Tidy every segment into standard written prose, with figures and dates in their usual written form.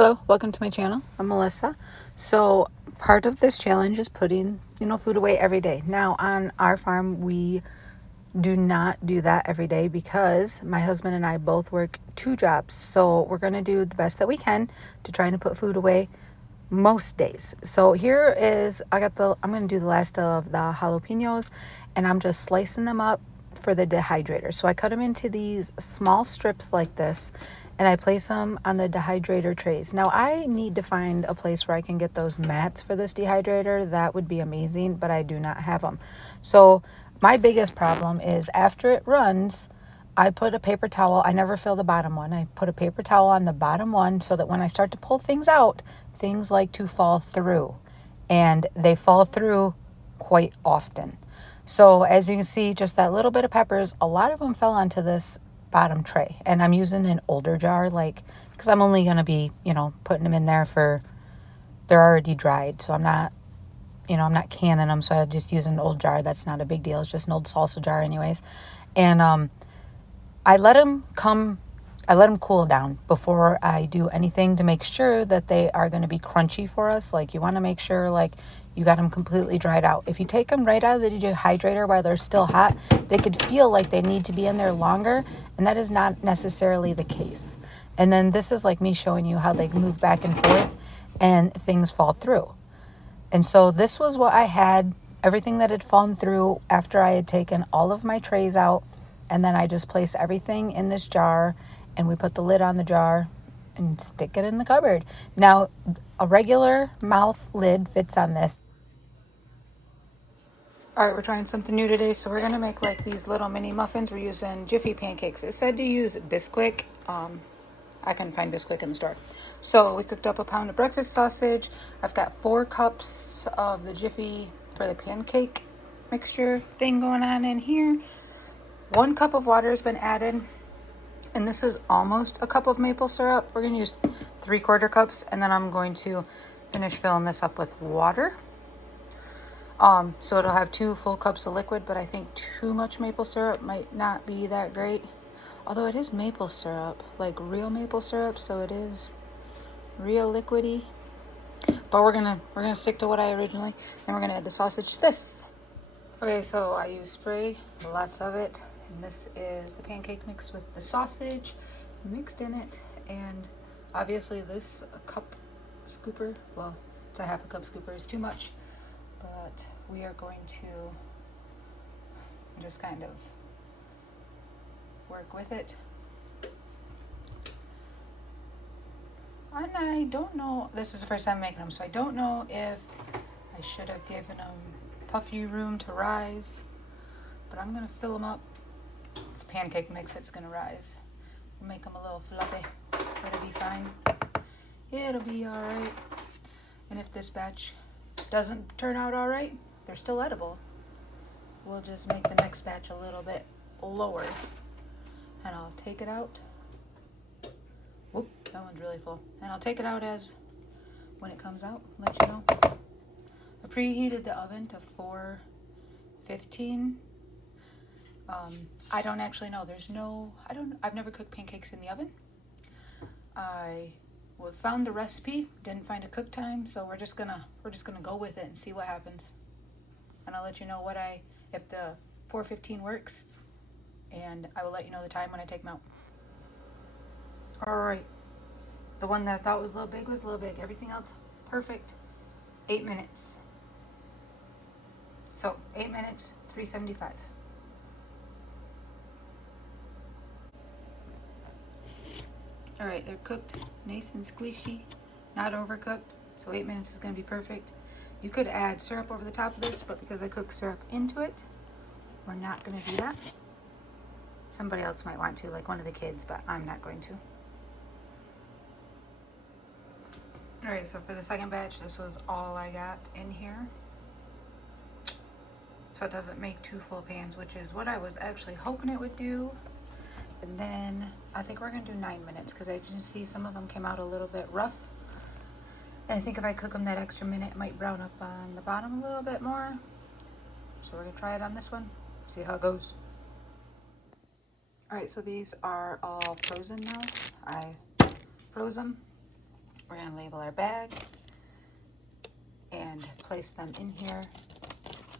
Hello, welcome to my channel. I'm Melissa. So part of this challenge is putting, food away every day. Now on our farm, we do not do that every day because my husband and I both work two jobs. So we're going to do the best that we can to try and put food away most days. So here is, I'm going to do the last of the jalapenos and I'm just slicing them up for the dehydrator. So I cut them into these small strips like this and I place them on the dehydrator trays. Now I need to find a place where I can get those mats for this dehydrator. That would be amazing, but I do not have them. So my biggest problem is after it runs, I put a paper towel. I never fill the bottom one. I put a paper towel on the bottom one so that when I start to pull things out, things like to fall through. And they fall through quite often. So as you can see, just that little bit of peppers, a lot of them fell onto this bottom tray. And I'm using an older jar, because I'm only going to be, putting them in there they're already dried. So I'm not canning them. So I just use an old jar. That's not a big deal. It's just an old salsa jar anyways. And I let them cool down before I do anything to make sure that they are going to be crunchy for us. Like you want to make sure you got them completely dried out. If you take them right out of the dehydrator while they're still hot, they could feel like they need to be in there longer, and that is not necessarily the case. And then this is like me showing you how they move back and forth and things fall through. And so this was what I had, everything that had fallen through after I had taken all of my trays out. And then I just place everything in this jar and we put the lid on the jar and stick it in the cupboard. Now, a regular mouth lid fits on this. All right, we're trying something new today. So we're going to make like these little mini muffins. We're using Jiffy pancakes. It said to use Bisquick. I couldn't find Bisquick in the store. So we cooked up a pound of breakfast sausage. I've got 4 cups of the Jiffy for the pancake mixture thing going on in here. 1 cup of water has been added. And this is almost a cup of maple syrup. We're going to use 3/4 cups. And then I'm going to finish filling this up with water. So it'll have 2 full cups of liquid, but I think too much maple syrup might not be that great. Although it is maple syrup, like real maple syrup, so it is real liquidy. But we're gonna stick to what I originally. Then we're gonna add the sausage to this. Okay, so I use spray, lots of it, and this is the pancake mix with the sausage mixed in it. And obviously this cup scooper, well, it's a 1/2 cup scooper is too much, but we are going to just kind of work with it. And I don't know, this is the first time making them, so I don't know if I should have given them puffy room to rise, but I'm gonna fill them up. It's pancake mix, it's gonna rise. We'll make them a little fluffy. It'll be fine. It'll be all right. And if this batch doesn't turn out all right, they're still edible. We'll just make the next batch a little bit lower. And I'll take it out. Whoop, that one's really full. And I'll take it out as when it comes out, let you know. I preheated the oven to 415. I don't actually know. I've never cooked pancakes in the oven. I found the recipe, didn't find a cook time, so we're just gonna go with it and see what happens. And I'll let you know if the 415 works, and I will let you know the time when I take them out. All right, the one that I thought was a little big was a little big. Everything else perfect. 8 minutes. So 8 minutes, 375. All right, they're cooked nice and squishy, not overcooked. So 8 minutes is gonna be perfect. You could add syrup over the top of this, but because I cook syrup into it, we're not gonna do that. Somebody else might want to, like one of the kids, but I'm not going to. All right, so for the second batch, this was all I got in here. So it doesn't make 2 full pans, which is what I was actually hoping it would do. And then I think we're gonna do 9 minutes because I just see some of them came out a little bit rough. And I think if I cook them that extra minute, it might brown up on the bottom a little bit more. So we're gonna try it on this one, see how it goes. All right, so these are all frozen now. I froze them. We're gonna label our bag and place them in here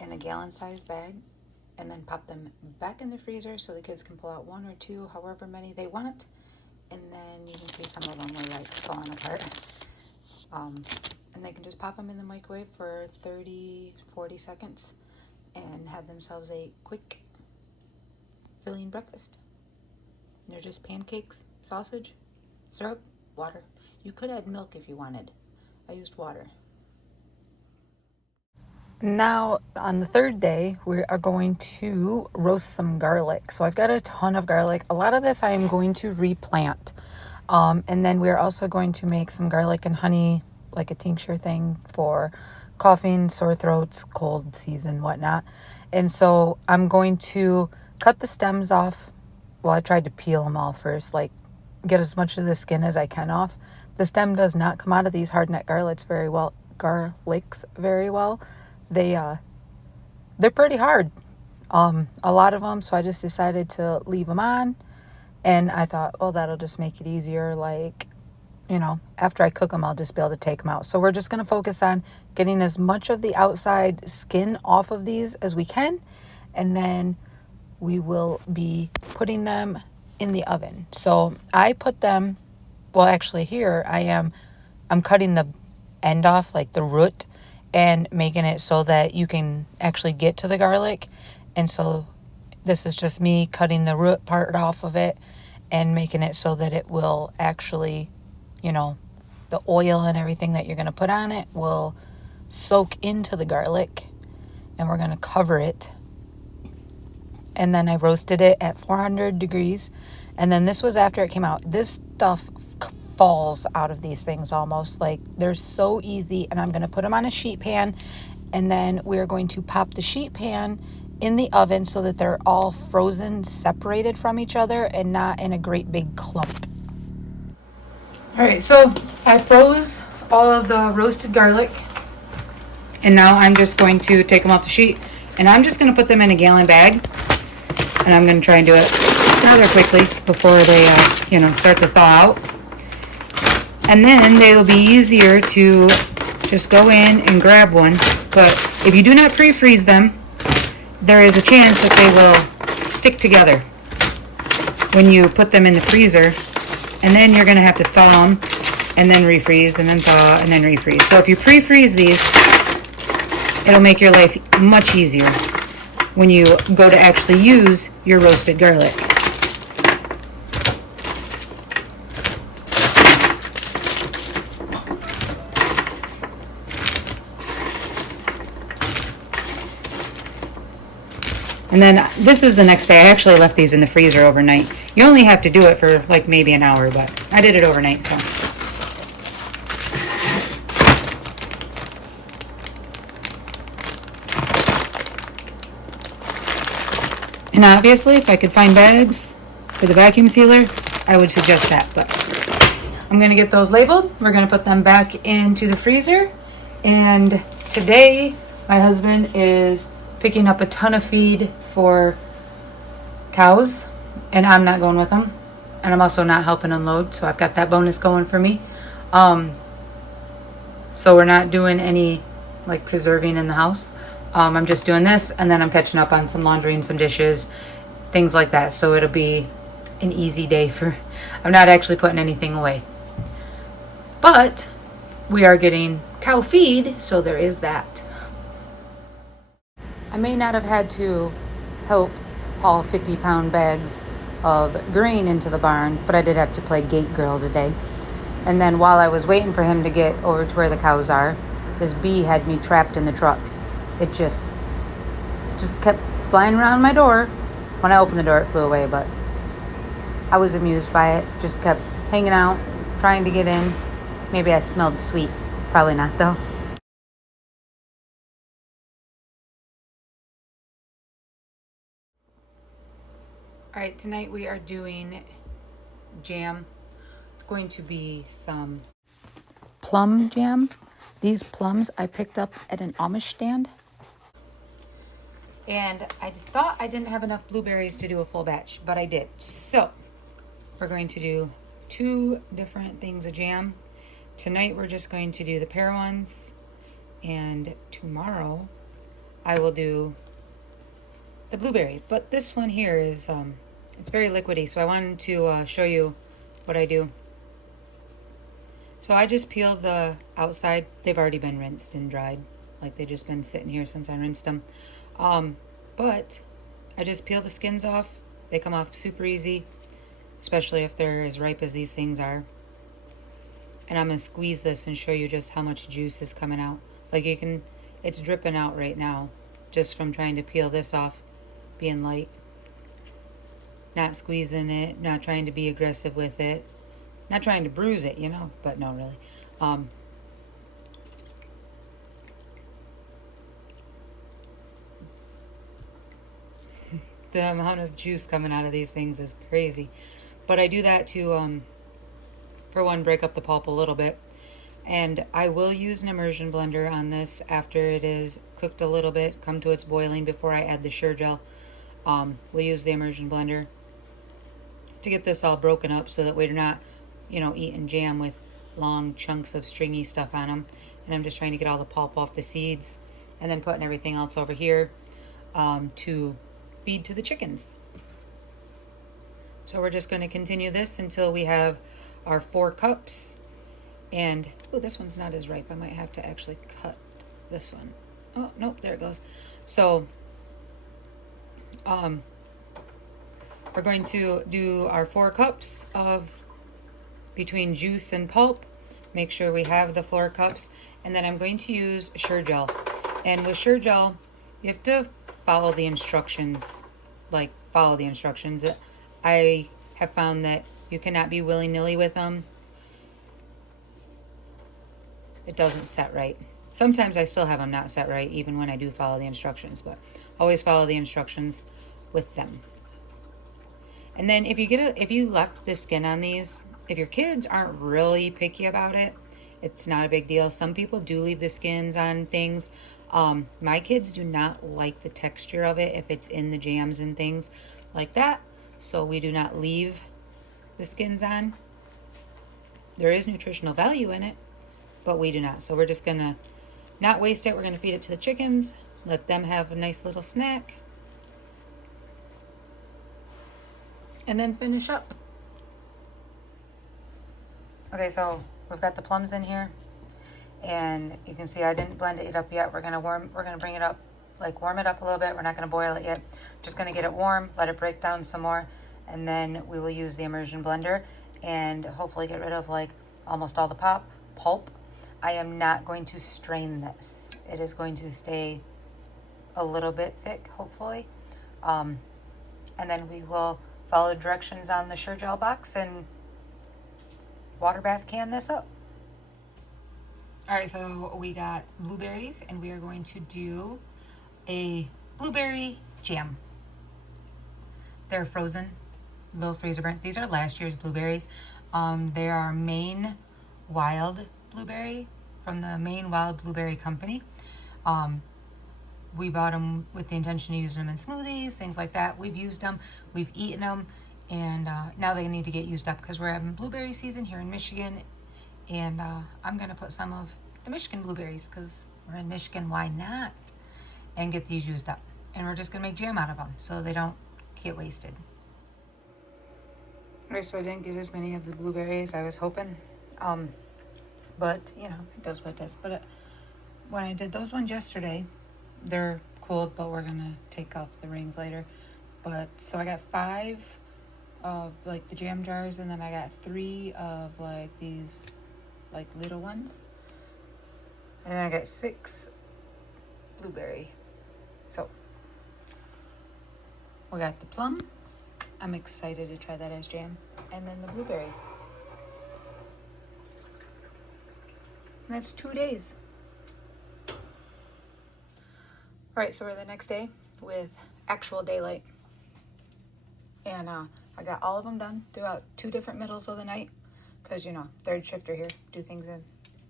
in a gallon-sized bag, and then pop them back in the freezer so the kids can pull out 1 or 2, however many they want. And then you can see some of them are like falling apart. And they can just pop them in the microwave for 30-40 seconds and have themselves a quick filling breakfast. They're just pancakes, sausage, syrup, water. You could add milk if you wanted. I used water. Now, on the third day, we are going to roast some garlic. So I've got a ton of garlic. A lot of this I am going to replant. And then we're also going to make some garlic and honey, like a tincture thing for coughing, sore throats, cold season, whatnot. And so I'm going to cut the stems off. Well, I tried to peel them all first, like get as much of the skin as I can off. The stem does not come out of these hardneck garlics very well. They're pretty hard. A lot of them. So I just decided to leave them on. And I thought, oh, that'll just make it easier. Like, you know, after I cook them, I'll just be able to take them out. So we're just going to focus on getting as much of the outside skin off of these as we can. And then we will be putting them in the oven. So I put them, well, actually here I'm cutting the end off, like the root, and making it so that you can actually get to the garlic. And so this is just me cutting the root part off of it and making it so that it will actually, you know, the oil and everything that you're going to put on it will soak into the garlic. And we're going to cover it. And then I roasted it at 400 degrees. And then this was after it came out. This stuff falls out of these things almost. Like, they're so easy. And I'm going to put them on a sheet pan. And then we're going to pop the sheet pan in the oven so that they're all frozen, separated from each other, and not in a great big clump. All right, so I froze all of the roasted garlic. And now I'm just going to take them off the sheet. And I'm just going to put them in a gallon bag. And I'm going to try and do it rather quickly before they, start to thaw out. And then they will be easier to just go in and grab one. But if you do not pre-freeze them, there is a chance that they will stick together when you put them in the freezer. And then you're going to have to thaw them and then refreeze and then thaw and then refreeze. So if you pre-freeze these, it'll make your life much easier when you go to actually use your roasted garlic. And then this is the next day. I actually left these in the freezer overnight. You only have to do it for like maybe an hour, but I did it overnight, so. And obviously, if I could find bags for the vacuum sealer, I would suggest that. But I'm going to get those labeled. We're going to put them back into the freezer. And today, my husband is picking up a ton of feed for cows. And I'm not going with him. And I'm also not helping unload. So I've got that bonus going for me. So we're not doing any like preserving in the house. I'm just doing this, and then I'm catching up on some laundry and some dishes, things like that. So it'll be an easy day I'm not actually putting anything away. But we are getting cow feed, so there is that. I may not have had to help haul 50-pound bags of grain into the barn, but I did have to play gate girl today. And then while I was waiting for him to get over to where the cows are, this bee had me trapped in the truck. It just kept flying around my door. When I opened the door, it flew away, but I was amused by it. Just kept hanging out, trying to get in. Maybe I smelled sweet. Probably not, though. All right, tonight we are doing jam. It's going to be some plum jam. These plums I picked up at an Amish stand. And I thought I didn't have enough blueberries to do a full batch, but I did. So we're going to do 2 different things of jam. tonight we're just going to do the pear ones, and tomorrow I will do the blueberry. But this one here is, it's very liquidy, so I wanted to show you what I do. So I just peel the outside. They've already been rinsed and dried. Like they've just been sitting here since I rinsed them. But I just peel the skins off. They come off super easy, especially if they're as ripe as these things are. And I'm gonna squeeze this and show you just how much juice is coming out. Like you can, it's dripping out right now just from trying to peel this off, being light. Not squeezing it, not trying to be aggressive with it. Not trying to bruise it, you know, but no, really. The amount of juice coming out of these things is crazy. But I do that to, for one, break up the pulp a little bit. And I will use an immersion blender on this after it is cooked a little bit, come to its boiling before I add the Sure-Jell. We'll use the immersion blender to get this all broken up so that we're not, you know, eating jam with long chunks of stringy stuff on them. And I'm just trying to get all the pulp off the seeds and then putting everything else over here to feed to the chickens. So we're just going to continue this until we have our 4 cups. And oh, this one's not as ripe. I might have to actually cut this one. Oh, nope, there it goes. So we're going to do our 4 cups of between juice and pulp. Make sure we have the 4 cups. And then I'm going to use Sure-Jell. And with Sure-Jell, you have to follow the instructions. Like, follow the instructions. I have found that you cannot be willy-nilly with them. It doesn't set right. Sometimes I still have them not set right, even when I do follow the instructions. But always follow the instructions with them. And then if you left the skin on these, if your kids aren't really picky about it, it's not a big deal. Some people do leave the skins on things. My kids do not like the texture of it if it's in the jams and things like that. So we do not leave the skins on. There is nutritional value in it, but we do not. So we're just gonna not waste it. We're gonna feed it to the chickens, let them have a nice little snack, and then finish up. Okay, so we've got the plums in here, and you can see I didn't blend it up yet. We're gonna bring it up, like warm it up a little bit. We're not gonna boil it yet. Just gonna get it warm, let it break down some more, and then we will use the immersion blender and hopefully get rid of like almost all the pulp. I am not going to strain this. It is going to stay a little bit thick, hopefully. And then we will follow the directions on the Sure-Jell box and water bath can this up. All right, so we got blueberries, and we are going to do a blueberry jam. They're frozen, little freezer burnt. These are last year's blueberries. They are Maine Wild Blueberry from the Maine Wild Blueberry Company. We bought them with the intention of using them in smoothies, things like that. We've used them, we've eaten them, and now they need to get used up because we're having blueberry season here in Michigan. And I'm gonna put some of the Michigan blueberries, because we're in Michigan, why not? And get these used up. And we're just gonna make jam out of them so they don't get wasted. All right, so I didn't get as many of the blueberries as I was hoping. But, you know, it does what it does. But when I did those ones yesterday, they're cooled, but we're gonna take off the rings later. But, so I got 5 of, like, the jam jars, and then I got 3 of, like, these, like, little ones. And then I got 6 blueberry. So, we got the plum. I'm excited to try that as jam. And then the blueberry. And that's 2 days. All right, so we're the next day with actual daylight. And I got all of them done throughout 2 different middles of the night. Because, you know, third shifter here, do things in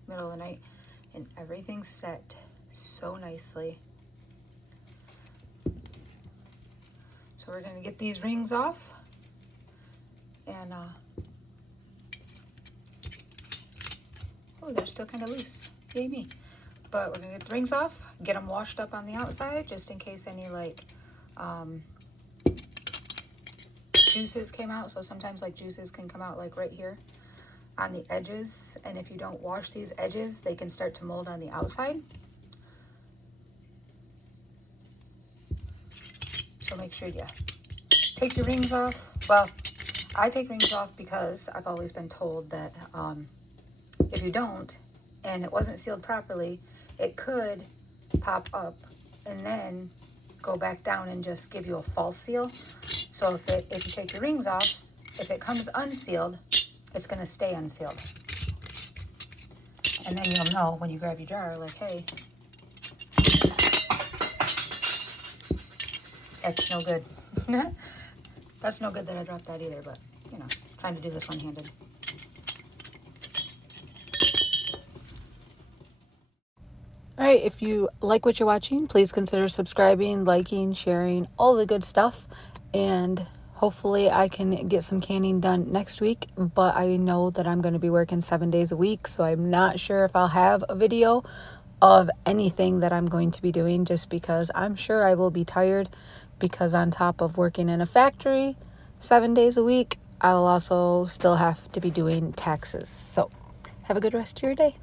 the middle of the night. And everything's set so nicely. So we're gonna get these rings off. And, Oh, they're still kind of loose. Yay me. But we're gonna get the rings off, get them washed up on the outside, just in case any like juices came out. So sometimes like juices can come out like right here on the edges, and if you don't wash these edges, they can start to mold on the outside. So make sure you take your rings off. Well, I take rings off because I've always been told that if you don't and it wasn't sealed properly, it could pop up and then go back down and just give you a false seal. So if you take your rings off, if it comes unsealed, it's going to stay unsealed. And then you'll know when you grab your jar, like, hey, that's no good. That's no good that I dropped that either, but, you know, trying to do this one-handed. All right, if you like what you're watching, please consider subscribing, liking, sharing, all the good stuff. And hopefully I can get some canning done next week, but I know that I'm going to be working 7 days a week, so I'm not sure if I'll have a video of anything that I'm going to be doing, just because I'm sure I will be tired, because on top of working in a factory 7 days a week, I will also still have to be doing taxes. So have a good rest of your day.